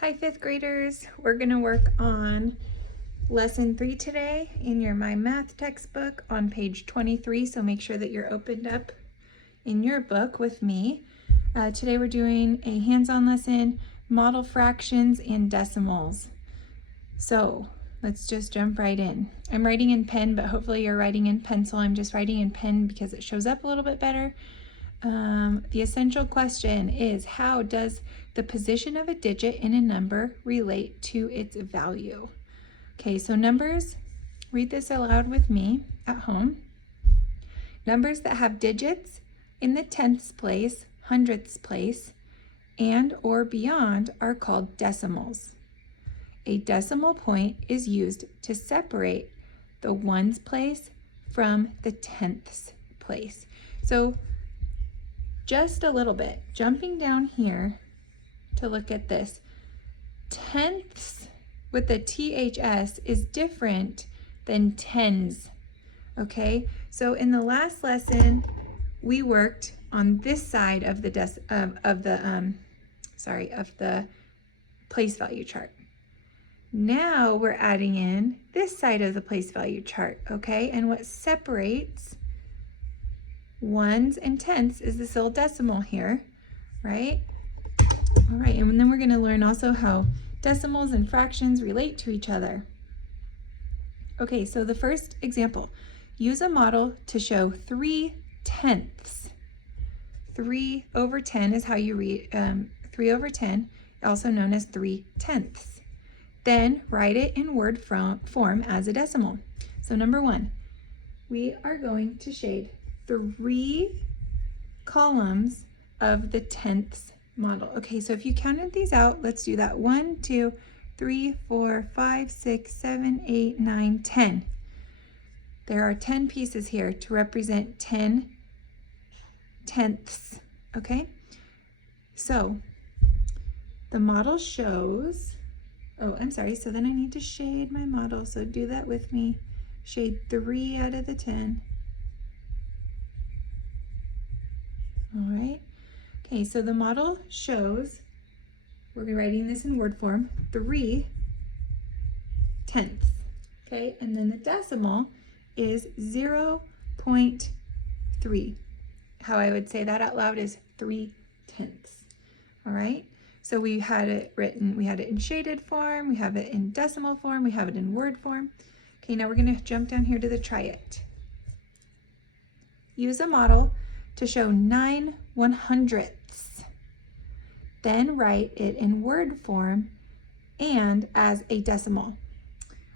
Hi, fifth graders. We're going to work on lesson 3 today in your My Math textbook on page 23. So make sure that you're opened up in your book with me. Today we're doing a hands-on lesson, model fractions and decimals. So let's just jump right in. I'm writing in pen, but hopefully you're writing in pencil. I'm just writing in pen because it shows up a little bit better. The essential question is, how does the position of a digit in a number relate to its value? Okay, so numbers, read this aloud with me at home. Numbers that have digits in the tenths place, hundredths place, and or beyond are called decimals. A decimal point is used to separate the ones place from the tenths place. So just a little bit, jumping down here to look at this. Tenths with the THS is different than tens, okay? So in the last lesson, we worked on this side of the place value chart. Now we're adding in this side of the place value chart, okay? And what separates ones and tenths is this little decimal here, right? All right, and then we're going to learn also how decimals and fractions relate to each other. Okay, so the first example, use a model to show 3/10. 3/10 is how you read 3/10, also known as 3/10. Then write it in word form as a decimal. So number 1, we are going to shade 3 columns of the tenths model. Okay, so if you counted these out, let's do that. 1, 2, 3, 4, 5, 6, 7, 8, 9, 10. There are 10 pieces here to represent 10 tenths, okay? So the model shows, so then I need to shade my model, so do that with me. Shade 3 out of the 10. All right, okay, so the model shows, we're writing this in word form, 3/10, okay? And then the decimal is 0.3. How I would say that out loud is 3/10, all right? So we had it written, we had it in shaded form, we have it in decimal form, we have it in word form. Okay, now we're gonna jump down here to the try it. Use a model to show 9/100ths. Then write it in word form and as a decimal.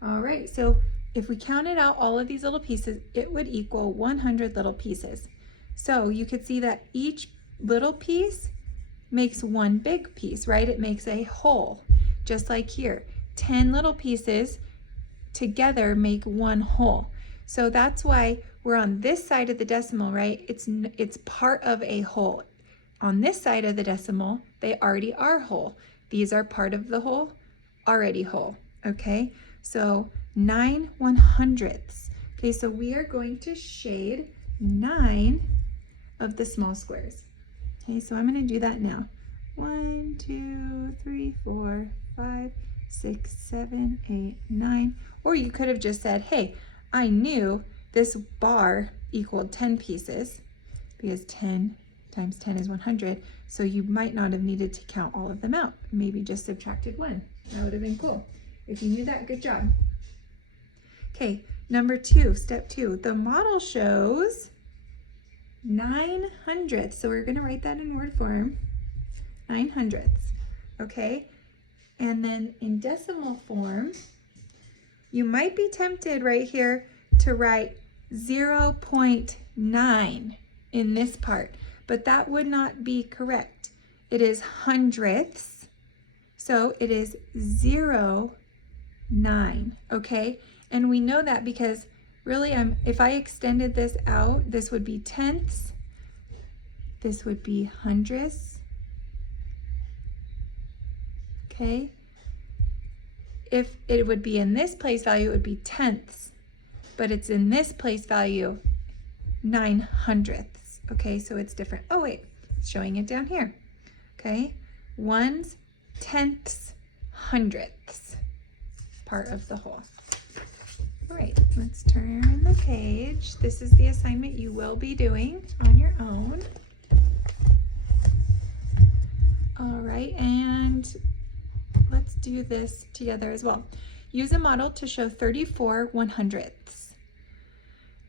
All right, so if we counted out all of these little pieces, it would equal 100 little pieces. So you could see that each little piece makes one big piece, right? It makes a whole, just like here. 10 little pieces together make one whole. So that's why we're on this side of the decimal, right? It's part of a whole. On this side of the decimal, they already are whole. These are part of the whole, already whole, okay? So 9/100ths. Okay, so we are going to shade 9 of the small squares. Okay, so I'm gonna do that now. 1, 2, 3, 4, 5, 6, 7, 8, 9. Or you could have just said, hey, I knew this bar equaled 10 pieces because 10 times 10 is 100. So you might not have needed to count all of them out. Maybe just subtracted 1. That would have been cool. If you knew that, good job. Okay, number 2, step 2. The model shows 9/100ths. So we're gonna write that in word form, 9/100ths, okay? And then in decimal form, you might be tempted right here to write 0.9 in this part, but that would not be correct. It is hundredths, so it is 0.9, okay? And we know that because really, if I extended this out, this would be tenths, this would be hundredths, okay? If it would be in this place value, it would be tenths, but it's in this place value, 9/100ths, okay? So it's different. Oh wait, it's showing it down here, okay? Ones, tenths, hundredths, part of the whole. All right, let's turn the page. This is the assignment you will be doing on your own. All right, and let's do this together as well. Use a model to show 34 100ths.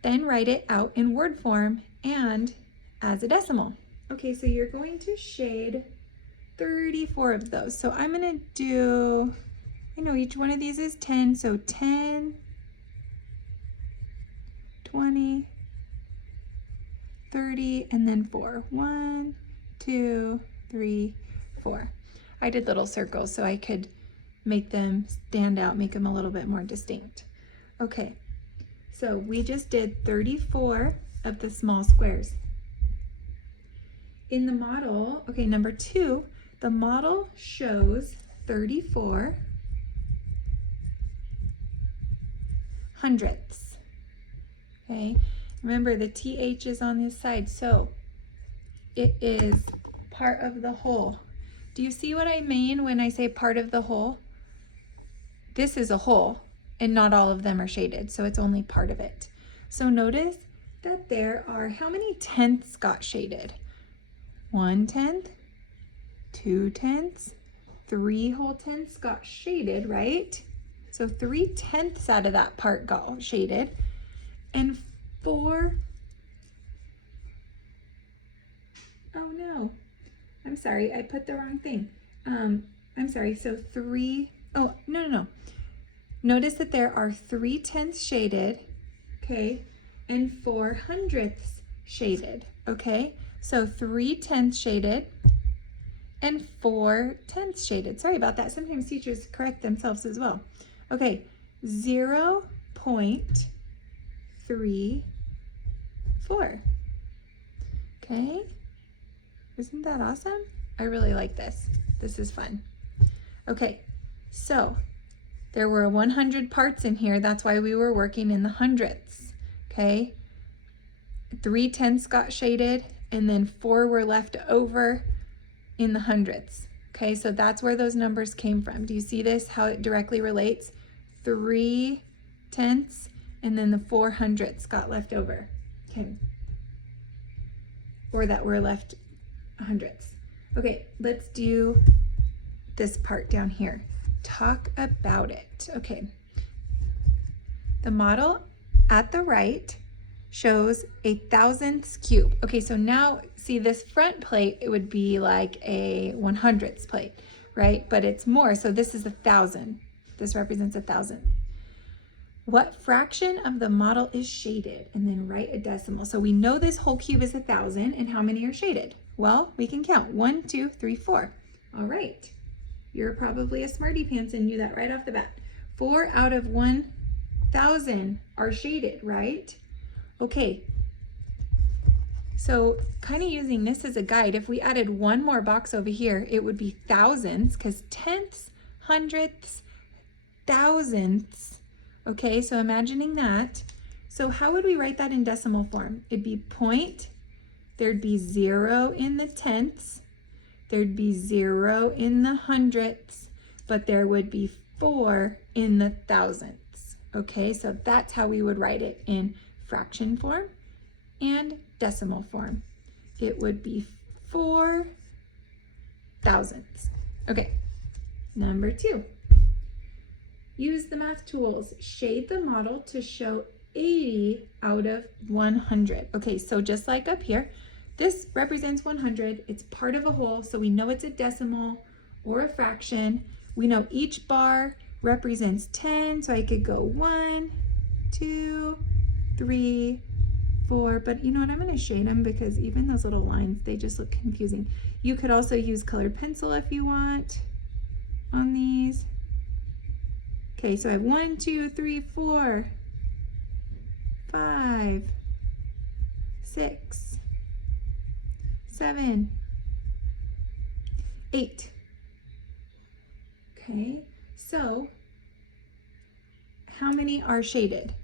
Then write it out in word form and as a decimal. Okay, so you're going to shade 34 of those. So I'm going to do, I know each one of these is 10, so 10, 20, 30, and then 4. 1, 2, 3, 4. I did little circles so I could make them stand out, make them a little bit more distinct. Okay, so we just did 34 of the small squares. In the model, okay, number 2, the model shows 34 hundredths. Okay, remember the TH is on this side, so it is part of the whole. Do you see what I mean when I say part of the whole? This is a whole, and not all of them are shaded, so it's only part of it. So notice that there are, how many tenths got shaded? 1/10, 2/10, 3 whole tenths got shaded, right? So 3/10 out of that part got shaded, and 4, oh no, I'm sorry, I put the wrong thing. I'm sorry, so 3, oh, no. Notice that there are 3/10 shaded, okay, and 4 hundredths shaded, okay? So 3/10 shaded and 4/10 shaded. Sorry about that. Sometimes teachers correct themselves as well. Okay, 0.34. Okay, isn't that awesome? I really like this. This is fun. Okay, so there were 100 parts in here. That's why we were working in the hundredths. Okay, 3/10 got shaded, and then 4 were left over in the hundredths. Okay, so that's where those numbers came from. Do you see this, how it directly relates? 3/10, and then the 4 hundredths got left over. Okay, or that were left hundredths. Okay, let's do this part down here. Talk about it. Okay, the model at the right shows a thousandths cube. Okay, so now see this front plate, it would be like a 100ths plate, right? But it's more, so this is 1,000. This represents 1,000. What fraction of the model is shaded? And then write a decimal. So we know this whole cube is 1,000, and how many are shaded? Well, we can count 1, 2, 3, 4. All right, you're probably a smarty pants and knew that right off the bat. 4 out of 1,000 are shaded, right? Okay, so kind of using this as a guide, if we added one more box over here, it would be thousandths, because tenths, hundredths, thousandths. Okay, so imagining that. So how would we write that in decimal form? It'd be point, there'd be 0 in the tenths, there'd be 0 in the hundredths, but there would be 4 in the thousandths. Okay, so that's how we would write it in fraction form and decimal form. It would be 4 thousandths. Okay, number 2. Use the math tools. Shade the model to show 80 out of 100. Okay, so just like up here, this represents 100. It's part of a whole, so we know it's a decimal or a fraction. We know each bar represents 10, so I could go 1, 2, 3, 4, but you know what, I'm going to shade them because even those little lines, they just look confusing. You could also use colored pencil if you want on these. Okay, so I have 1, 2, 3, 4, 5, 6, 7, 8. Okay, so how many are shaded?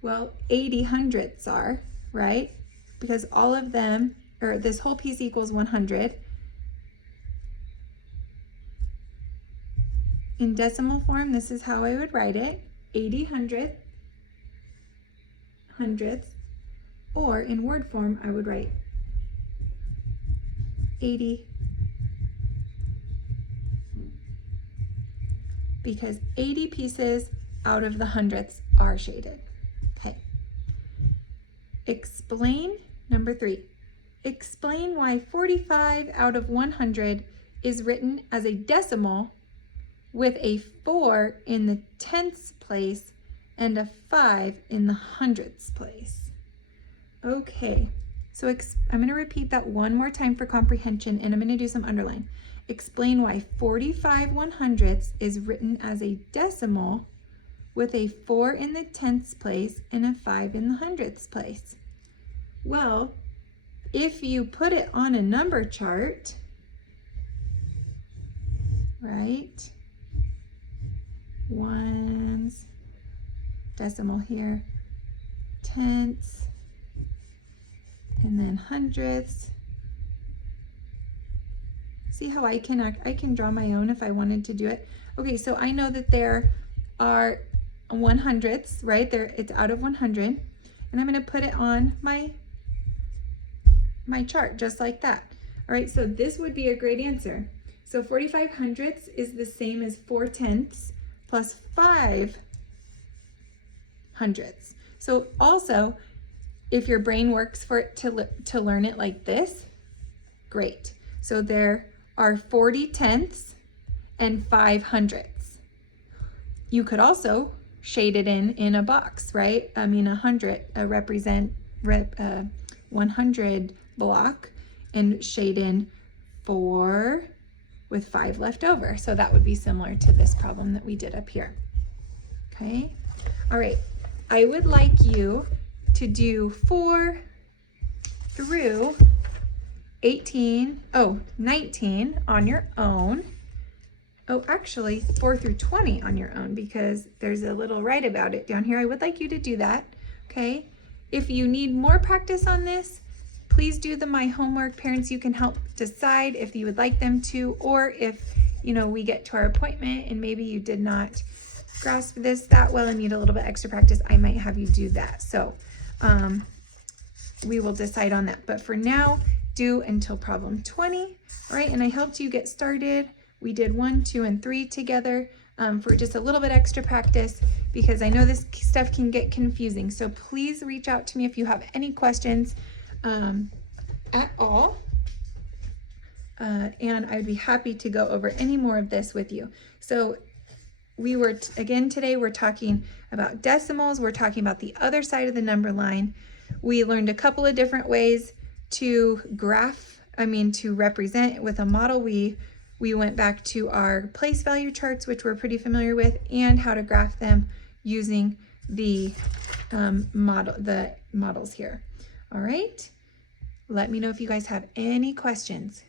Well, 80 hundredths are, right? Because all of them, or this whole piece equals 100. In decimal form, this is how I would write it: 80 hundredths, or in word form, I would write 80, because 80 pieces out of the hundredths are shaded. Okay. Explain, number 3. Explain why 45 out of 100 is written as a decimal with a 4 in the tenths place and a 5 in the hundredths place. Okay, so I'm going to repeat that one more time for comprehension, and I'm going to do some underline. Explain why 45 100ths is written as a decimal with a 4 in the tenths place and a 5 in the hundredths place. Well, if you put it on a number chart, right? Ones, decimal here, tenths, and then hundredths. See how I can draw my own if I wanted to do it. Okay, so I know that there are 100ths, right? There, it's out of 100, and I'm going to put it on my chart just like that. All right, so this would be a great answer. So 45 hundredths is the same as 4 tenths plus 5 hundredths. So also, if your brain works for it to learn it like this, great. So there are 40 tenths and 5 hundredths. You could also shade it in a box, right? I mean, 100 represent 100 block, and shade in 4 with 5 left over. So that would be similar to this problem that we did up here. Okay. All right. I would like you to do 4 through 19 on your own. Oh, actually 4 through 20 on your own, because there's a little write about it down here. I would like you to do that. Okay. If you need more practice on this, please do my homework. Parents, you can help decide if you would like them to, or if, we get to our appointment and maybe you did not grasp this that well and need a little bit extra practice, I might have you do that. So we will decide on that. But for now, do until problem 20. All right, and I helped you get started. We did 1, 2, and 3 together for just a little bit extra practice, because I know this stuff can get confusing. So please reach out to me if you have any questions at all, and I'd be happy to go over any more of this with you. So we were, again today, we're talking about decimals. We're talking about the other side of the number line. We learned a couple of different ways to to represent with a model. We went back to our place value charts, which we're pretty familiar with, and how to graph them using the models here. All right, let me know if you guys have any questions.